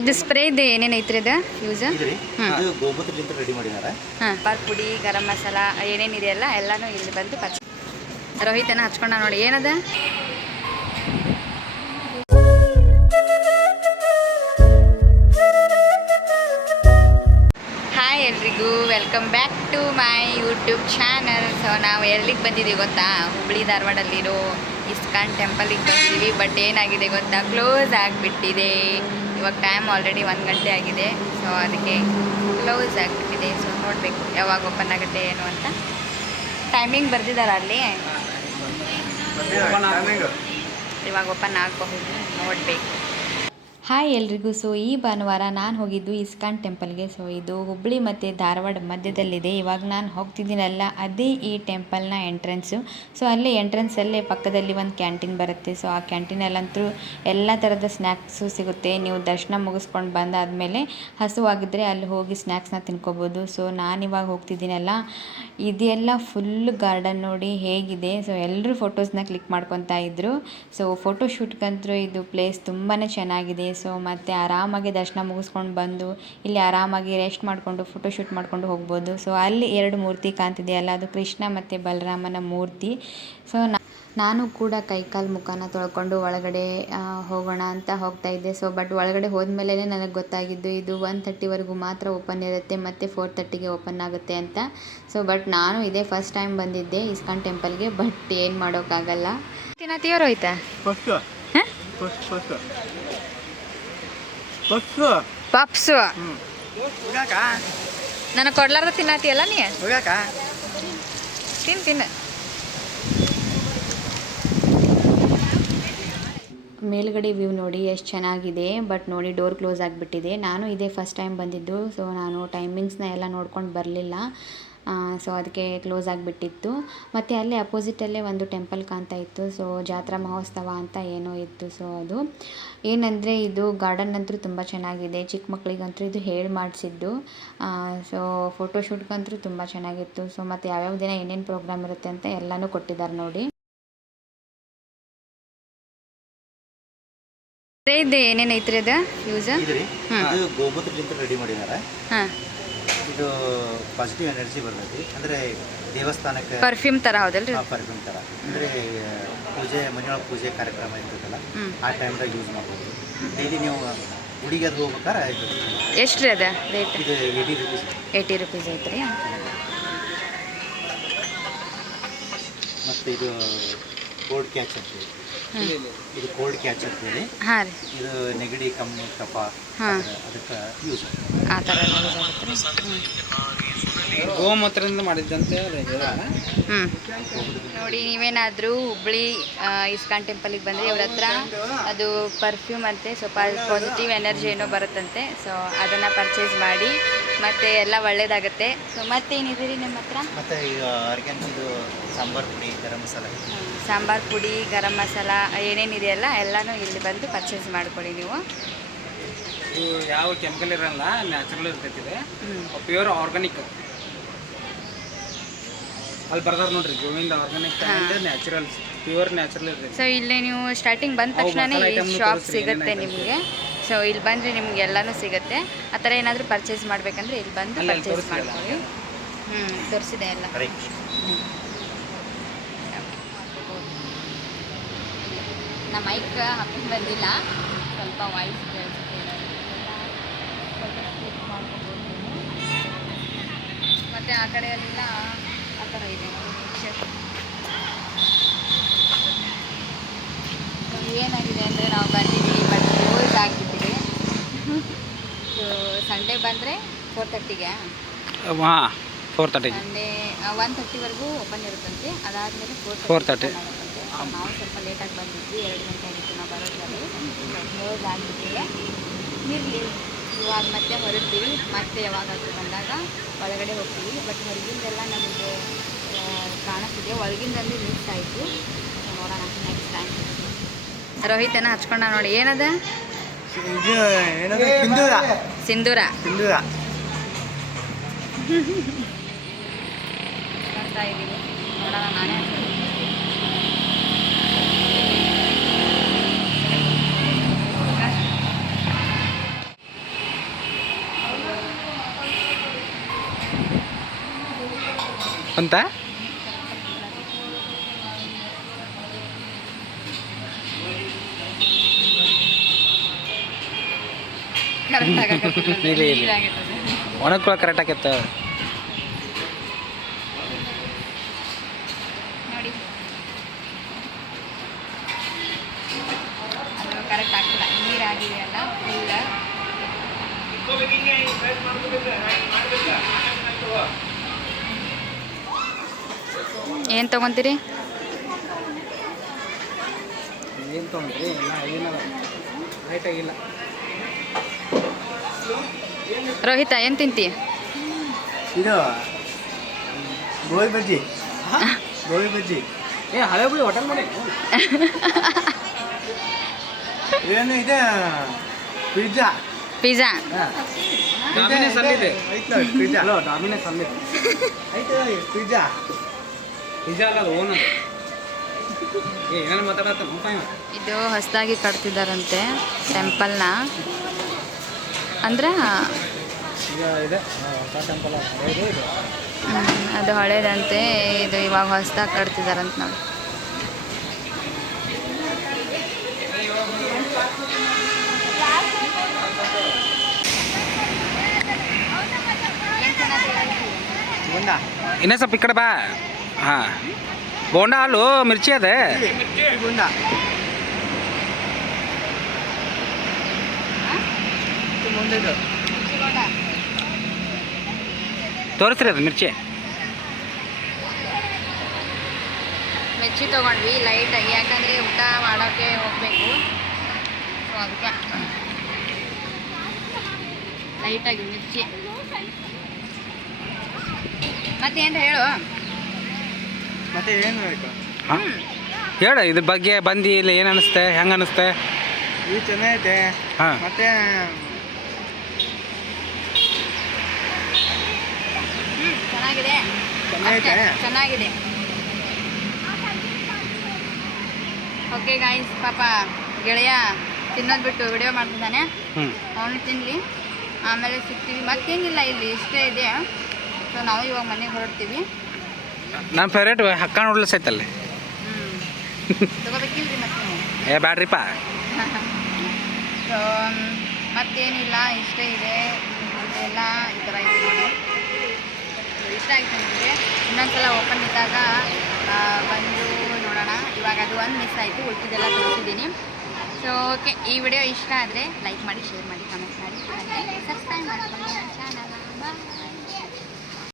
ಇದು ಸ್ಪ್ರೇ ಇದೆ ಏನೇನು ಐತ್ರಿ ಇದು ಯೂಸ್? ಇದು ಗೋಮೂತ್ರದಿಂದ ರೆಡಿ ಮಾಡಿದ್ದಾರೆ. ಪಾರ್ ಪುಡಿ ಗರಂ ಮಸಾಲ ಏನೇನಿದೆಯಲ್ಲ ಎಲ್ಲಾನು ಇಲ್ಲಿ ಬಂದು ರೋಹಿತನ ಹಚ್ಕೊಂಡ ನೋಡಿ ಏನದ. ಹಾಯ್ ಎಲ್ರಿಗೂ welcome back to my YouTube channel. So ನಾವು ಎಲ್ಲಿಗೆ ಬಂದಿದ್ದೀವಿ ಗೊತ್ತಾ? ಹುಬ್ಳಿ ಧಾರವಾಡಲ್ಲಿರೋ ಇಸ್ಕಾನ್ ಟೆಂಪಲಿಗೆ ಬಂದಿದ್ದೀವಿ. ಬಟ್ ಏನಾಗಿದೆ ಗೊತ್ತಾ, ಕ್ಲೋಸ್ ಆಗಿಬಿಟ್ಟಿದೆ. ಇವಾಗ ಟೈಮ್ ಆಲ್ರೆಡಿ 1 ಗಂಟೆ ಆಗಿದೆ. ಸೊ ಅದಕ್ಕೆ ಕ್ಲೋಸ್ ಆಗಿಬಿಟ್ಟಿದೆ. ಸೊ ನೋಡಬೇಕು ಯಾವಾಗ ಓಪನ್ ಆಗುತ್ತೆ ಏನು ಅಂತ. ಟೈಮಿಂಗ್ ಬರ್ದಿದ್ದಾರೆ ಅಲ್ಲಿ, ಇವಾಗ ಓಪನ್ ಆಗಬಹುದು, ನೋಡಬೇಕು. ಹಾಯ್ ಎಲ್ರಿಗೂ. ಸೊ ಈ ಭಾನುವಾರ ನಾನು ಹೋಗಿದ್ದು ಇಸ್ಕಾನ್ ಟೆಂಪಲ್ಗೆ. ಸೊ ಇದು ಹುಬ್ಳಿ ಮತ್ತು ಧಾರವಾಡ ಮಧ್ಯದಲ್ಲಿದೆ. ಇವಾಗ ನಾನು ಹೋಗ್ತಿದ್ದೀನಲ್ಲ ಅದೇ ಈ ಟೆಂಪಲ್ನ ಎಂಟ್ರೆನ್ಸು. ಸೊ ಅಲ್ಲೇ ಎಂಟ್ರೆನ್ಸಲ್ಲೇ ಪಕ್ಕದಲ್ಲಿ ಒಂದು ಕ್ಯಾಂಟೀನ್ ಬರುತ್ತೆ. ಸೊ ಆ ಕ್ಯಾಂಟೀನಲ್ಲಂತೂ ಎಲ್ಲ ಥರದ ಸ್ನ್ಯಾಕ್ಸು ಸಿಗುತ್ತೆ. ನೀವು ದರ್ಶನ ಮುಗಿಸ್ಕೊಂಡು ಬಂದಾದಮೇಲೆ ಹಸುವಾಗಿದ್ದರೆ ಅಲ್ಲಿ ಹೋಗಿ ಸ್ನ್ಯಾಕ್ಸ್ನ ತಿನ್ಕೋಬೋದು. ಸೊ ನಾನಿವಾಗ ಹೋಗ್ತಿದ್ದೀನಲ್ಲ, ಇದೆಲ್ಲ ಫುಲ್ ಗಾರ್ಡನ್ ನೋಡಿ ಹೇಗಿದೆ. ಸೊ ಎಲ್ಲರೂ ಫೋಟೋಸ್ನ ಕ್ಲಿಕ್ ಮಾಡ್ಕೊತಾ ಇದ್ದರು. ಸೊ ಫೋಟೋಶೂಟ್ಗಂತೂ ಇದು ಪ್ಲೇಸ್ ತುಂಬಾ ಚೆನ್ನಾಗಿದೆ. ಸೊ ಮತ್ತು ಆರಾಮಾಗಿ ದರ್ಶನ ಮುಗಿಸ್ಕೊಂಡು ಬಂದು ಇಲ್ಲಿ ಆರಾಮಾಗಿ ರೆಸ್ಟ್ ಮಾಡಿಕೊಂಡು ಫೋಟೋಶೂಟ್ ಮಾಡ್ಕೊಂಡು ಹೋಗ್ಬೋದು. ಸೊ ಅಲ್ಲಿ 2 ಮೂರ್ತಿ ಕಾಣ್ತಿದೆಯಲ್ಲ, ಅದು ಕೃಷ್ಣ ಮತ್ತು ಬಲರಾಮನ ಮೂರ್ತಿ. ಸೊ ನಾನು ಕೂಡ ಕೈಕಾಲು ಮುಖನ ತೊಳ್ಕೊಂಡು ಒಳಗಡೆ ಹೋಗೋಣ ಅಂತ ಹೋಗ್ತಾ ಇದ್ದೆ. ಸೊ ಬಟ್ ಒಳಗಡೆ ಹೋದ್ಮೇಲೆ ನನಗೆ ಗೊತ್ತಾಗಿದ್ದು ಇದು 1:30ವರೆಗೂ ಮಾತ್ರ ಓಪನ್ ಇರುತ್ತೆ ಮತ್ತು 4:30ಗೆ ಓಪನ್ ಆಗುತ್ತೆ ಅಂತ. ಸೊ ಬಟ್ ನಾನು ಇದೇ ಫಸ್ಟ್ ಟೈಮ್ ಬಂದಿದ್ದೆ ಇಸ್ಕಾನ್ ಟೆಂಪಲ್ಗೆ. ಬಟ್ ಏನು ಮಾಡೋಕ್ಕಾಗಲ್ಲ. ತಿನ್ನತಿಯವರು ಆಯ್ತಾ ಪಪ್ಸು ನನಗೆ ಕೊಡ್ಲಾರ್ದ ತಿನ್ನತಿಯಲ್ಲ ನೀ ತಿನ್ನು. ಮೇಲ್ಗಡೆ ವ್ಯೂ ನೋಡಿ ಎಷ್ಟು ಚೆನ್ನಾಗಿದೆ. ಬಟ್ ನೋಡಿ ಡೋರ್ ಕ್ಲೋಸ್ ಆಗಿಬಿಟ್ಟಿದೆ. ನಾನು ಇದೇ ಫಸ್ಟ್ ಟೈಮ್ ಬಂದಿದ್ದು. ಸೊ ನಾನು ಟೈಮಿಂಗ್ಸ್ನ ಎಲ್ಲ ನೋಡ್ಕೊಂಡು ಬರಲಿಲ್ಲ. ಸೊ ಅದಕ್ಕೆ ಕ್ಲೋಸ್ ಆಗಿಬಿಟ್ಟಿತ್ತು. ಮತ್ತು ಅಲ್ಲೇ ಅಪೋಸಿಟಲ್ಲೇ ಒಂದು ಟೆಂಪಲ್ ಕಾಣ್ತಾ ಇತ್ತು. ಸೊ ಜಾತ್ರಾ ಮಹೋತ್ಸವ ಅಂತ ಏನೋ ಇತ್ತು. ಸೊ ಅದು ಏನಂದರೆ ಇದು ಗಾರ್ಡನ್ ಅಂತೂ ತುಂಬ ಚೆನ್ನಾಗಿದೆ. ಚಿಕ್ಕ ಮಕ್ಕಳಿಗಂತೂ ಇದು ಹೇಳಿ ಮಾಡಿಸಿದ್ದು. ಸೊ ಫೋಟೋಶೂಟ್ಗಂತೂ ತುಂಬ ಚೆನ್ನಾಗಿತ್ತು. ಸೊ ಮತ್ತು ಯಾವ್ಯಾವ ದಿನ ಏನೇನು ಪ್ರೋಗ್ರಾಮ್ ಇರುತ್ತೆ ಅಂತ ಎಲ್ಲನೂ ಕೊಟ್ಟಿದ್ದಾರೆ ನೋಡಿ. ಇದು ಏನೇನು ಐತ್ರಿ ಅದು ಯೂಸ್? ಇದು ಗೋಮೂತ್ರದಿಂದ ರೆಡಿ ಮಾಡಿದ್ದಾರೆ. ಇದು ಪಾಸಿಟಿವ್ ಎನರ್ಜಿ ಬರ್ತೈತಿ. ಅಂದರೆ ದೇವಸ್ಥಾನಕ್ಕೆ ಪರ್ಫ್ಯೂಮ್ ಥರ ಹೌದಲ್ರಿ? ಪರ್ಫ್ಯೂಮ್ ಥರ. ಅಂದರೆ ಪೂಜೆ ಮನೆಯೊಳಗೆ ಪೂಜೆ ಕಾರ್ಯಕ್ರಮ ಇರ್ತೈತಲ್ಲ, ಆ ಟೈಮ್ದಾಗ ಯೂಸ್ ಮಾಡ್ಬೋದು. ಡೈಲಿ ನೀವು ಗುಡಿಗೆ ಅದು ಹೋಗ್ಬೇಕಾರೆ ಎಷ್ಟು ರೀ ಅದ ರೇಟ್? ಇದು 80 ರೂಪೀಸ್. 80 ರೂಪೀಸ್ ಐತ್ರಿ. ಮತ್ತು ಇದು ಕೋಲ್ಡ್ ಕ್ಯಾಚ್ ಅಂತೇಳಿ, ಇದು ಕೋಲ್ಡ್ ಕ್ಯಾಚ್ ಅಂತೇಳಿ. ಹಾಂ ರೀ. ಇದು ನೆಗಡಿ ಕಮ್ಮಿ ಕಫ ಅದಕ್ಕೆ ಯೂಸ್ ಆ ಥರ ಯೂಸ್ ಆಗುತ್ತೆ. ಗೋಮೂತ್ರದಿಂದ ಮಾಡಿದ್ದಂತೆ. ನೋಡಿ, ನೀವೇನಾದರೂ ಹುಬ್ಳಿ ಇಸ್ಕಾನ್ ಟೆಂಪಲಿಗೆ ಬಂದರೆ ಇವ್ರ ಹತ್ರ ಅದು ಪರ್ಫ್ಯೂಮ್ ಅಂತೆ, ಸ್ವಲ್ಪ ಪಾಸಿಟಿವ್ ಎನರ್ಜಿ ಏನೋ ಬರುತ್ತಂತೆ. ಸೊ ಅದನ್ನು ಪರ್ಚೇಸ್ ಮಾಡಿ, ಮತ್ತು ಎಲ್ಲ ಒಳ್ಳೇದಾಗುತ್ತೆ. ಸೊ ಮತ್ತೇನಿದೆ ನಿಮ್ಮ ಹತ್ರ? ಮತ್ತು ಈಗ ಆರ್ಗ್ಯಾನಿಕ್ ಸಾಂಬಾರು ಪುಡಿ ಗರಂ ಮಸಾಲ, ಸಾಂಬಾರು ಪುಡಿ ಗರಂ ಮಸಾಲ ಏನೇನಿದೆಯಲ್ಲ ಎಲ್ಲನೂ ಇಲ್ಲಿ ಬಂದು ಪರ್ಚೇಸ್ ಮಾಡ್ಕೊಳ್ಳಿ ನೀವು. ಇದು ಯಾವ ಕೆಮಿಕಲ್ ಇರಲ್ಲ, ನ್ಯಾಚುರಲ್ ಇರ್ತೈತಿದೆ, ಪ್ಯೂರ್ ಆರ್ಗಾನಿಕ್. ಅಲ್ಲಿ ಬರ್ತಾರೆ ನೋಡ್ರಿ, Govinda organic natural, pure natural ಇರ್ತೈತಿ. ಸೊ ಇಲ್ಲಿ ನೀವು ಸ್ಟಾರ್ಟಿಂಗ್ ಬಂದ ತಕ್ಷಣನೇ ಈ ಶಾಪ್ ಸಿಗುತ್ತೆ ನಿಮಗೆ. ಸೊ ಇಲ್ಲಿ ಬಂದರೆ ನಿಮ್ಗೆ ಎಲ್ಲನೂ ಸಿಗುತ್ತೆ. ಆ ಥರ ಏನಾದರೂ ಪರ್ಚೇಸ್ ಮಾಡಬೇಕಂದ್ರೆ ಇಲ್ಲಿ ಬಂದು ಪರ್ಚೇಸ್ ಮಾಡ್ಕೊಳ್ಳಿ. ತೋರಿಸಿದೆ ಎಲ್ಲ. ನಮ್ಮ ಮೈಕ್ ಹಾಕೊಂಡು ಬಂದಿಲ್ಲ, ಸ್ವಲ್ಪ ವಾಯ್ಸ್ ಕೇಳಿಸುತ್ತೆ. ಮತ್ತು ಆ ಕಡೆಯೆಲ್ಲ ಆ ಥರ ಇದೆ. ಏನಾಗಿದೆ ಅಂದರೆ ನಾವು ಬಂದಿದ್ದೀವಿ, ಬಟ್ ಕ್ಲೋಸ್ ಆಗಿಬಿಟ್ಟಿದೆ. ಸೊ ಸಂಡೇ ಬಂದರೆ 4:30ಗೆ, ಹಾಂ 4:30, ಸಂಡೇ 1:30ವರೆಗೂ ಓಪನ್ ಇರುತ್ತಂತೆ. ಅದಾದಮೇಲೆ 4:30 ನಾವು ಸ್ವಲ್ಪ ಲೇಟಾಗಿ ಬಂದಿದ್ವಿ, 2 ಗಂಟೆ ಆಗಿತ್ತು ನಾವು ಬರೋದ್ರಲ್ಲಿ. ಕ್ಲೋಸ್ ಆಗಿಬಿಟ್ಟಿದೆ. ಇರಲಿ, ಇವಾಗ ಮತ್ತೆ ಹೊರಡ್ತೀವಿ. ಮತ್ತೆ ಯಾವಾಗಾದರೂ ಬಂದಾಗ ಒಳಗಡೆ ಹೋಗ್ತೀವಿ. ಬಟ್ ಹೊರಗಿಂದೆಲ್ಲ ನಮಗೆ ಕಾಣಿಸ್ತಿದೆ, ಒಳಗಿಂದಲ್ಲಿ ಮಿಸ್ ಆಯಿತು. ನೋಡೋಣ ನೆಕ್ಸ್ಟ್ ಟೈಮ್. ರೋಹಿತನ ಹಚ್ಕೊಂಡ ನೋಡಿ ಏನದ? ಸಿಂಧೂರ ಅಂತ ಇದ್ದೀನಿ. ನೋಡೋಣ, ನಾನೇ ಅಂತ ಇಲ್ಲ ಇಲ್ಲ ಒಣಗ್ಕೊಳ ಕರೆಕ್ಟ್ ಆಕೈತ ನೋಡಿ ಅದು ಕರೆಕ್ಟ್ ಆಗ್ತಿಲ್ಲ, ನೀರಾಗಿದೆಯಲ್ಲ ಫುಲ್. ಏನು ತೊಗೊತೀರಿ? ಏನು ತೊಗೊಂಡ್ರಿ? ಏನಲ್ಲ ರೈಟಾಗಿಲ್ಲ. ರೋಹಿತ ಏನು ತಿಂತಿ? ಇದು ಗೋಬಿ ಬಜ್ಜಿ. ಗೋಬಿ ಬಜ್ಜಿ ಹಳೆ ಬಿಡಿ ಹೋಟೆಲ್ ಮಾಡಿ ಏನು ಇದೆ ಪಿಜ್ಜಾ. ಪಿಜ್ಜಾ ಡಾಮಿನಸ್ ಅಲ್ಲಿದೆ. ಐತೆ ಪಿಜ್ಜಾ. ಹಲೋ ಡಾಮಿನಸ್ ಅಲ್ಲಿದೆ. ಐತೆ ಪಿಜ್ಜಾ. ಪಿಜ್ಜಾ ಅಲ್ಲ ಅದು ಓನ್ ಅದು. ಏನೇನು ಮಾತಾಡತ್ತ ಇದು ಹೊಸದಾಗಿ ಕಟ್ತಿದ್ದಾರಂತೆ ಟೆಂಪಲ್ನ. ಅಂದ್ರೆ ಇದೆ ಹೊಸ ಟೆಂಪಲ್ ಇದು. ಅದು ಹಳೇದಂತೆ, ಇದು ಇವಾಗ ಹೊಸದಾಗಿ ಕಟ್ತಿದ್ದಾರಂತೆ ನೋಡಿ. ಇನ್ನೂ ಸ್ವಲ್ಪ ಈ ಕಡೆ ಬಾ. ಹಾಂ ಬೋಂಡ ಅಲ್ಲೂ ಮಿರ್ಚಿ ಅದೇ ಗುಂಡ ಮುಂದೆ ತೋರಿಸ್ರಿ ಅದು ಮಿರ್ಚಿ. ಮಿರ್ಚಿ ತೊಗೊಂಡ್ವಿ ಲೈಟಾಗಿ, ಯಾಕಂದರೆ ಊಟ ಮಾಡೋಕ್ಕೆ ಹೋಗಬೇಕು. ಸೊ ಅದಕ್ಕೆ ಲೈಟಾಗಿ ಮಿರ್ಚಿ. ಮತ್ತೇನು ಹೇಳು? ಮತ್ತೆ ಏನು ಬೇಕು? ಹಾಂ ಹೇಳು ಇದ್ರ ಬಗ್ಗೆ ಬಂದು ಇಲ್ಲಿ ಏನು ಅನಿಸ್ತೆ, ಹೆಂಗೆ ಅನಿಸ್ತೆ? ಇದು ಚೆನ್ನಾಗೈತೆ. ಹಾಂ ಮತ್ತೆ ಚೆನ್ನಾಗಿದೆ, ಚೆನ್ನಾಗೈತೆ. ಅಷ್ಟೇ, ಚೆನ್ನಾಗಿದೆ. ಓಕೆ ಗಾಯ್ಸ್, ಪಾಪ ಗೆಳೆಯ ತಿನ್ನೋದು ಬಿಟ್ಟು ವಿಡಿಯೋ ಮಾಡ್ತಿದ್ದಾನೆ. ಹ್ಞೂ ಅವನು ತಿನ್ನಲಿ, ಆಮೇಲೆ ಸಿಗ್ತೀವಿ. ಮತ್ತೇನಿಲ್ಲ, ಇಲ್ಲಿ ಇಷ್ಟೇ ಇದೆ. ಸೊ ನಾವು ಇವಾಗ ಮನೆಗೆ ಹೊರಡ್ತೀವಿ. ನನ್ನ ಫೇವ್ರೇಟ್ ಹಕ್ಕ ನೂಡಲ್ಸ್ ಐತಲ್ಲಿ. ತಗೋಬೇಕಿಲ್ರಿ ಮತ್ತೆ ನೀವು? ಏ ಬ್ಯಾಡ್ರಿಪ್ಪ. ಸೊ ಮತ್ತೇನಿಲ್ಲ, ಇಷ್ಟೇ ಇದೆ. ಎಲ್ಲ ಈ ಥರ ಇದೆ ನೋಡಿ. ಇಷ್ಟ ಆಯಿತು ನಿಮಗೆ. ಇನ್ನೊಂದ್ಸಲ ಓಪನ್ ಇದ್ದಾಗ ಬಂದು ನೋಡೋಣ. ಇವಾಗ ಅದು ಒಂದು ಮಿಸ್ ಆಯಿತು, ಉಳ್ತಿದ್ದೆಲ್ಲ ತೋರಿಸಿದ್ದೀನಿ. ಸೊ ಓಕೆ, ಈ ವಿಡಿಯೋ ಇಷ್ಟ ಆದರೆ ಲೈಕ್ ಮಾಡಿ, ಶೇರ್ ಮಾಡಿ, ಕಮೆಂಟ್ ಮಾಡಿ.